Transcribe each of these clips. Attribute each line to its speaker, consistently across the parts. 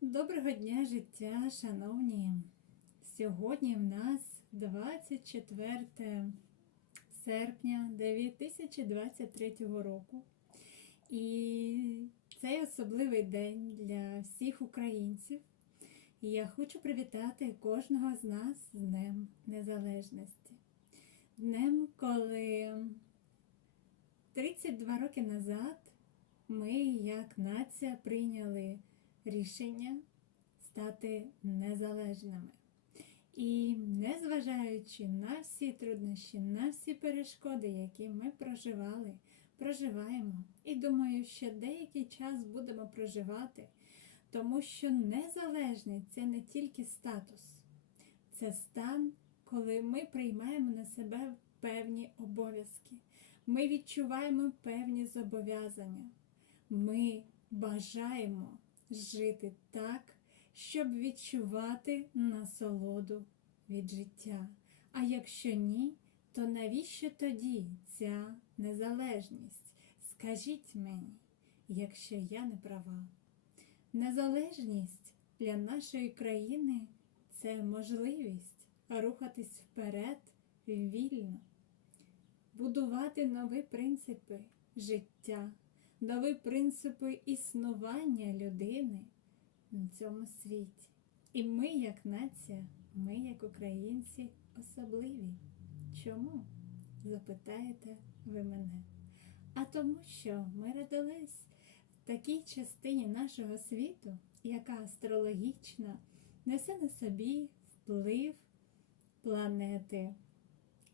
Speaker 1: Доброго дня життя, шановні! Сьогодні в нас 24 серпня 2023 року. І цей особливий день для всіх українців. І я хочу привітати кожного з нас з Днем Незалежності. Днем, коли 32 роки назад ми, як нація, прийняли рішення стати незалежними. І незважаючи на всі труднощі, на всі перешкоди, які ми проживали, проживаємо, і думаю, що деякий час будемо проживати, тому що незалежність це не тільки статус, це стан, коли ми приймаємо на себе певні обов'язки, ми відчуваємо певні зобов'язання, ми бажаємо жити так, щоб відчувати насолоду від життя. А якщо ні, то навіщо тоді ця незалежність? Скажіть мені, якщо я не права. Незалежність для нашої країни це можливість рухатись вперед вільно, будувати нові принципи життя, нові принципи існування людини на цьому світі. І ми, як нація, ми, як українці, особливі. Чому? Запитаєте ви мене. А тому, що ми родились в такій частині нашого світу, яка астрологічна, несе на собі вплив планети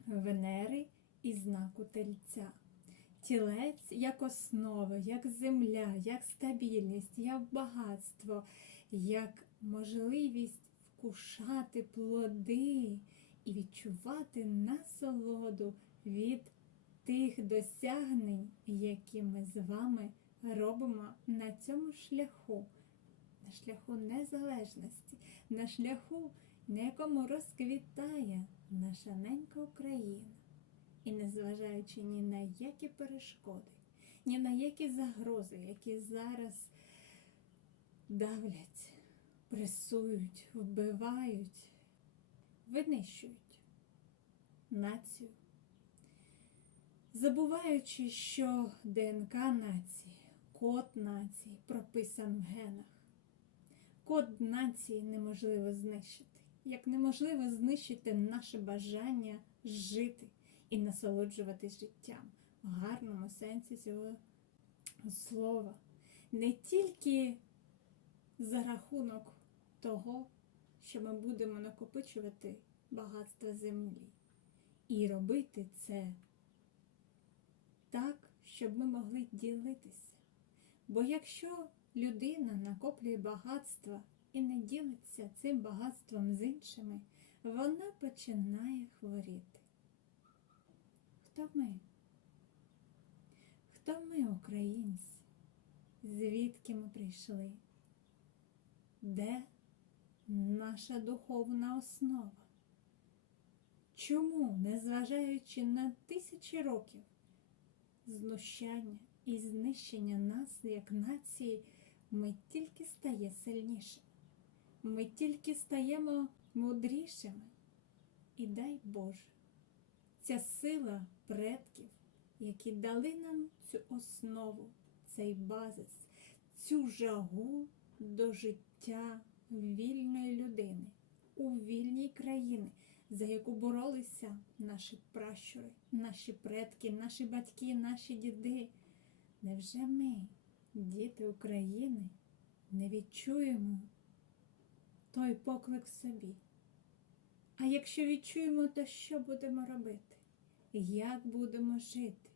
Speaker 1: Венери і знаку Тельця. Тілець як основа, як земля, як стабільність, як багатство, як можливість вкушати плоди і відчувати насолоду від тих досягнень, які ми з вами робимо на цьому шляху, на шляху незалежності, на шляху, на якому розквітає наша ненька Україна. І незважаючи ні на які перешкоди, ні на які загрози, які зараз давлять, пресують, вбивають, винищують націю, забуваючи, що ДНК нації, код нації прописан в генах. Код нації неможливо знищити, як неможливо знищити наше бажання жити і насолоджуватись життям в гарному сенсі цього слова. Не тільки за рахунок того, що ми будемо накопичувати багатство землі, і робити це так, щоб ми могли ділитися. Бо якщо людина накоплює багатство і не ділиться цим багатством з іншими, вона починає хворіти. Хто ми? Хто ми, українці? Звідки ми прийшли? Де наша духовна основа? Чому, незважаючи на тисячі років знущання і знищення нас як нації, ми тільки стає сильнішими, ми тільки стаємо мудрішими? І дай Боже, ця сила предків, які дали нам цю основу, цей базис, цю жагу до життя вільної людини у вільній країні, за яку боролися наші пращури, наші предки, наші батьки, наші діди. Невже ми, діти України, не відчуємо той поклик собі? А якщо відчуємо, то що будемо робити? Як будемо жити?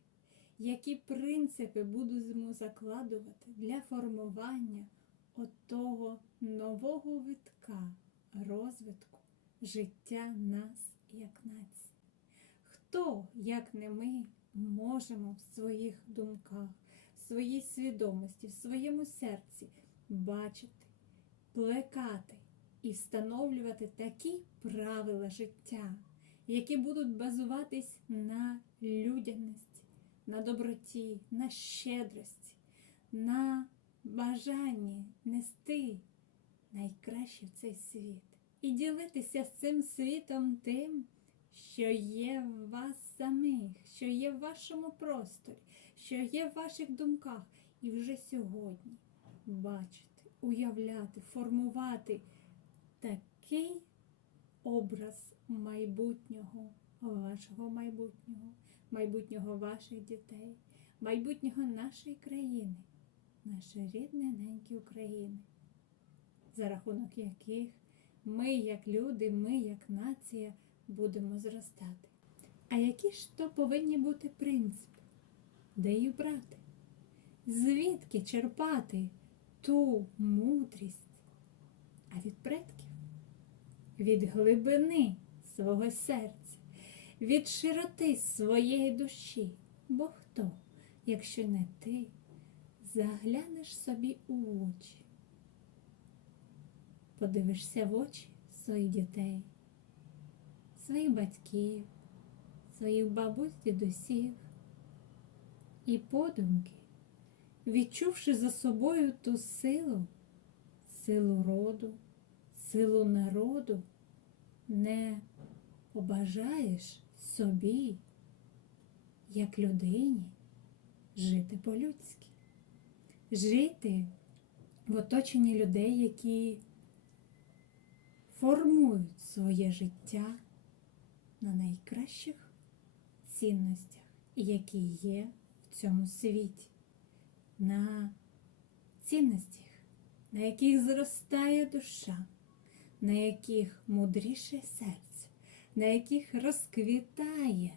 Speaker 1: Які принципи будемо закладувати для формування отого нового витка розвитку життя нас як нації? Хто, як не ми, можемо в своїх думках, в своїй свідомості, в своєму серці бачити, плекати і встановлювати такі правила життя, які будуть базуватись на людяності, на доброті, на щедрості, на бажанні нести найкраще в цей світ. І ділитися з цим світом тим, що є в вас самих, що є в вашому просторі, що є в ваших думках. І вже сьогодні бачити, уявляти, формувати такий образ майбутнього, вашого майбутнього, майбутнього ваших дітей, майбутнього нашої країни, нашої рідної неньки України, за рахунок яких ми, як люди, ми, як нація, будемо зростати. А які ж то повинні бути принципи? Де їх брати? Звідки черпати ту мудрість? А від предків? Від глибини свого серця, від широти своєї душі. Бо хто, якщо не ти, заглянеш собі у очі, подивишся в очі своїх дітей, своїх батьків, своїх бабусь, дідусів і подумки, відчувши за собою ту силу, силу роду, силу народу, не побажаєш собі, як людині, жити по-людськи, жити в оточенні людей, які формують своє життя на найкращих цінностях, які є в цьому світі, на цінностях, на яких зростає душа, на яких мудріше серце, на яких розквітає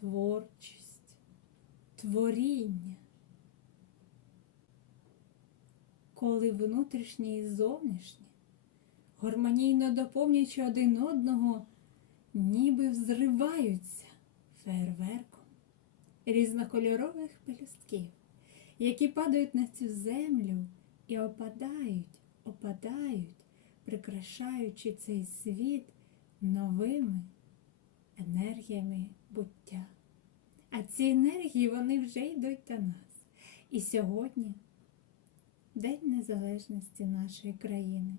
Speaker 1: творчість, творіння. Коли внутрішнє і зовнішнє, гармонійно доповнюючи один одного, ніби взриваються фейерверком різнокольорових пелюстків, які падають на цю землю і опадають, опадають, прикрашаючи цей світ новими енергіями буття. А ці енергії вони вже йдуть до нас. І сьогодні День Незалежності нашої країни.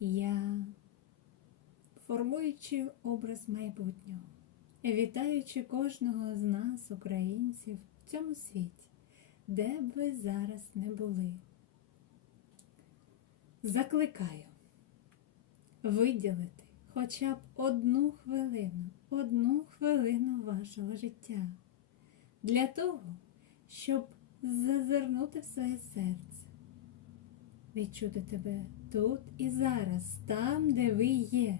Speaker 1: Я, формуючи образ майбутнього, вітаючи кожного з нас, українців, в цьому світі, де б ви зараз не були, закликаю виділити хоча б одну хвилину, одну хвилину вашого життя для того, щоб зазирнути в своє серце, відчути тебе тут і зараз, там, де ви є,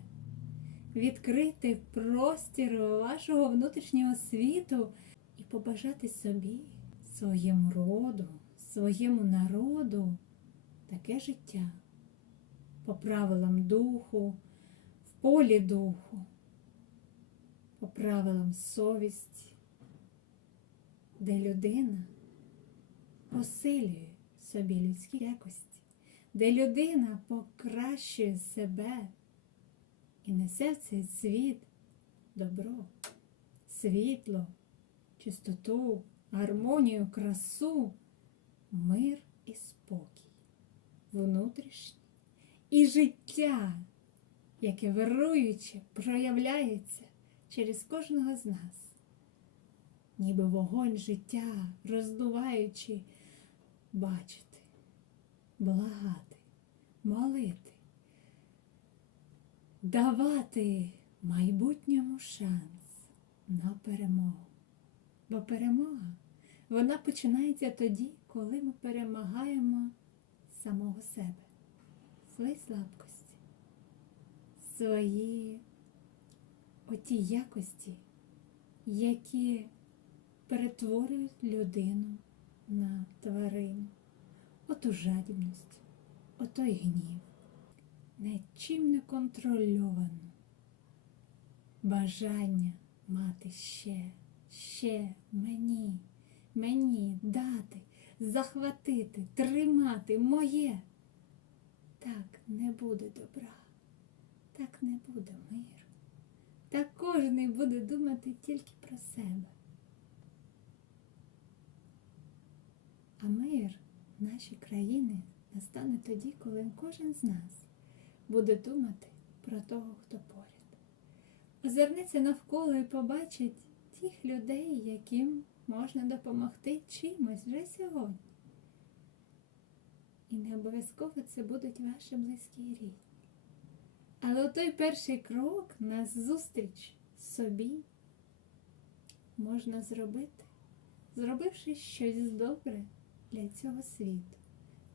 Speaker 1: відкрити простір вашого внутрішнього світу і побажати собі, своєму роду, своєму народу таке життя по правилам духу, в полі духу, по правилам совісті, де людина посилює собі людські якості, де людина покращує себе і несе в цей світ добро, світло, чистоту, гармонію, красу, мир і спокій, внутрішній і життя, яке вируюче проявляється через кожного з нас ніби вогонь життя, роздуваючи, бачити, благати, молити, давати майбутньому шанс на перемогу. Бо перемога, вона починається тоді, коли ми перемагаємо самого себе, свої слабкості, свої оті якості, які перетворюють людину на тварину. Оту жадібність, отой гнів, нічим не контрольовано. Бажання мати ще, ще мені, мені дати, захватити, тримати моє. Так не буде добра, так не буде миру. Так кожен буде думати тільки про себе. А мир нашій країні настане тоді, коли кожен з нас буде думати про того, хто поряд. Озирнеться навколо і побачить тих людей, яким можна допомогти чимось вже сьогодні. І не обов'язково це будуть ваші близькі рідні. Але той перший крок на зустріч собі можна зробити, зробивши щось добре для цього світу,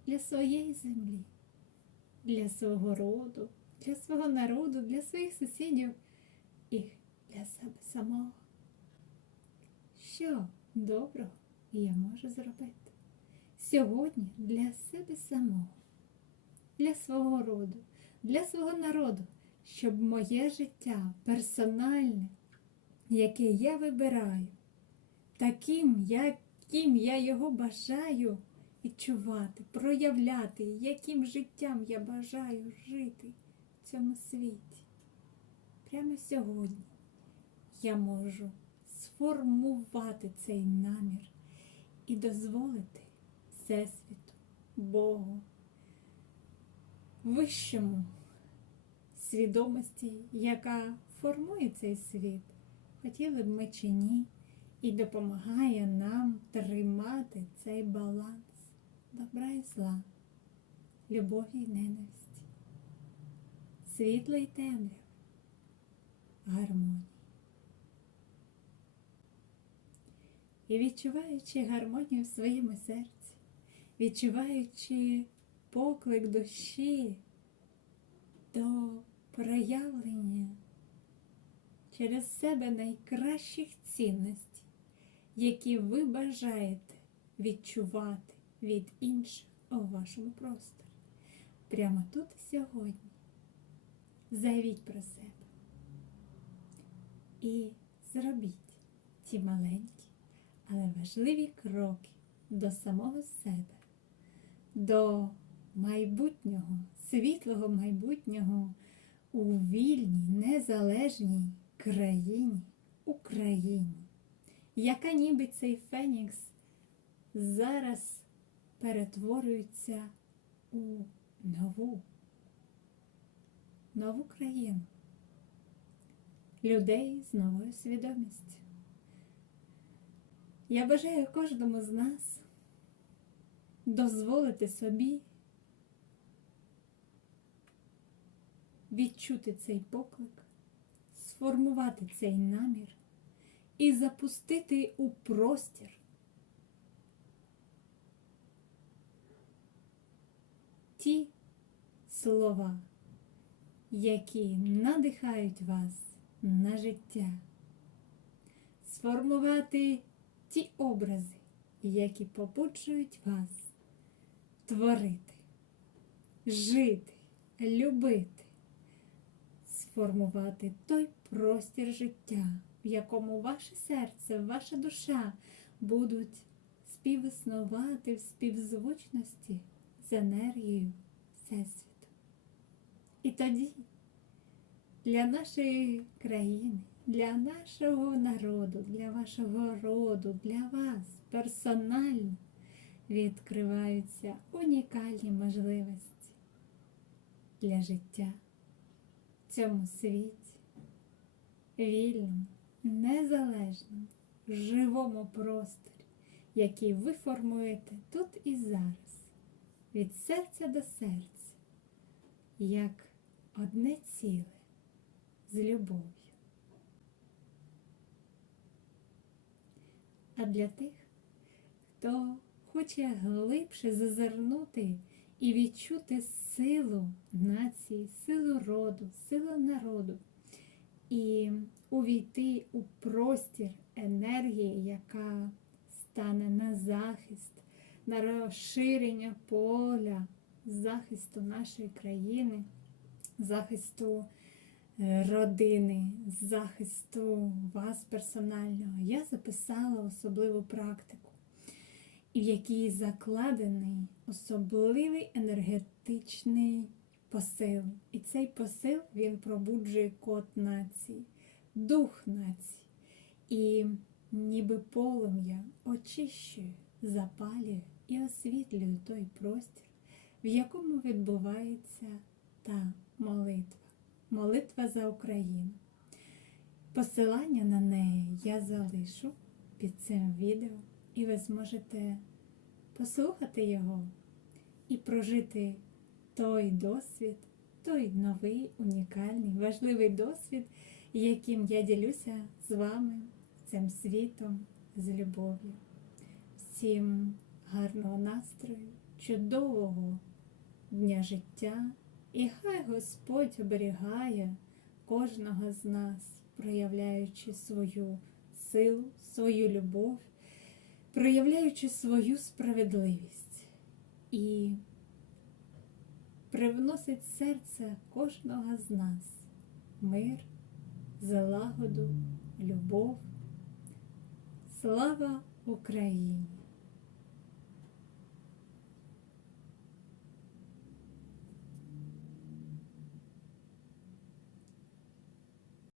Speaker 1: для своєї землі, для свого роду, для свого народу, для своїх сусідів і для себе самого. Що доброго я можу зробити сьогодні для себе самого, для свого роду, для свого народу, щоб моє життя персональне, яке я вибираю, таким, яким я його бажаю відчувати, проявляти, яким життям я бажаю жити в цьому світі. Прямо сьогодні я можу сформувати цей намір і дозволити Всесвіту, Богу, вищому свідомості, яка формує цей світ, хотіли б ми чи ні, і допомагає нам тримати цей баланс добра і зла, любові і ненависті, світла і темряв, гармонії. І відчуваючи гармонію в своєму серці, відчуваючи поклик душі до проявлення через себе найкращих цінностей, які ви бажаєте відчувати від інших у вашому просторі. Прямо тут сьогодні. Заявіть про себе і зробіть ті маленькі, але важливі кроки до самого себе, до майбутнього, світлого майбутнього у вільній, незалежній країні Україні, яка ніби цей Фенікс зараз перетворюється у нову, нову країну людей з новою свідомістю. Я бажаю кожному з нас дозволити собі відчути цей поклик, сформувати цей намір і запустити у простір ті слова, які надихають вас на життя, сформувати ті образи, які побуджують вас творити, жити, любити, сформувати той простір життя, в якому ваше серце, ваша душа будуть співіснувати в співзвучності з енергією Всесвіту. І тоді для нашої країни, для нашого народу, для вашого роду, для вас персонально відкриваються унікальні можливості для життя в цьому світі, вільному, незалежному, живому просторі, який ви формуєте тут і зараз, від серця до серця, як одне ціле з любов'ю. А для тих, хто хоче глибше зазирнути і відчути силу нації, силу роду, силу народу. І увійти у простір енергії, яка стане на захист, на розширення поля захисту нашої країни, захисту е, родини, захисту вас персонального, я записала особливу практику, в якій закладений особливий енергетичний посил. І цей посил він пробуджує код нації, дух нації. І ніби полум'я очищує, запалює і освітлює той простір, в якому відбувається та молитва. Молитва за Україну. Посилання на неї я залишу під цим відео, і ви зможете послухати його і прожити той досвід, той новий, унікальний, важливий досвід, яким я ділюся з вами, цим світом, з любов'ю. Всім гарного настрою, чудового дня життя, і хай Господь оберігає кожного з нас, проявляючи свою силу, свою любов, проявляючи свою справедливість і привносить серце кожного з нас мир, залагоду, любов. Слава Україні!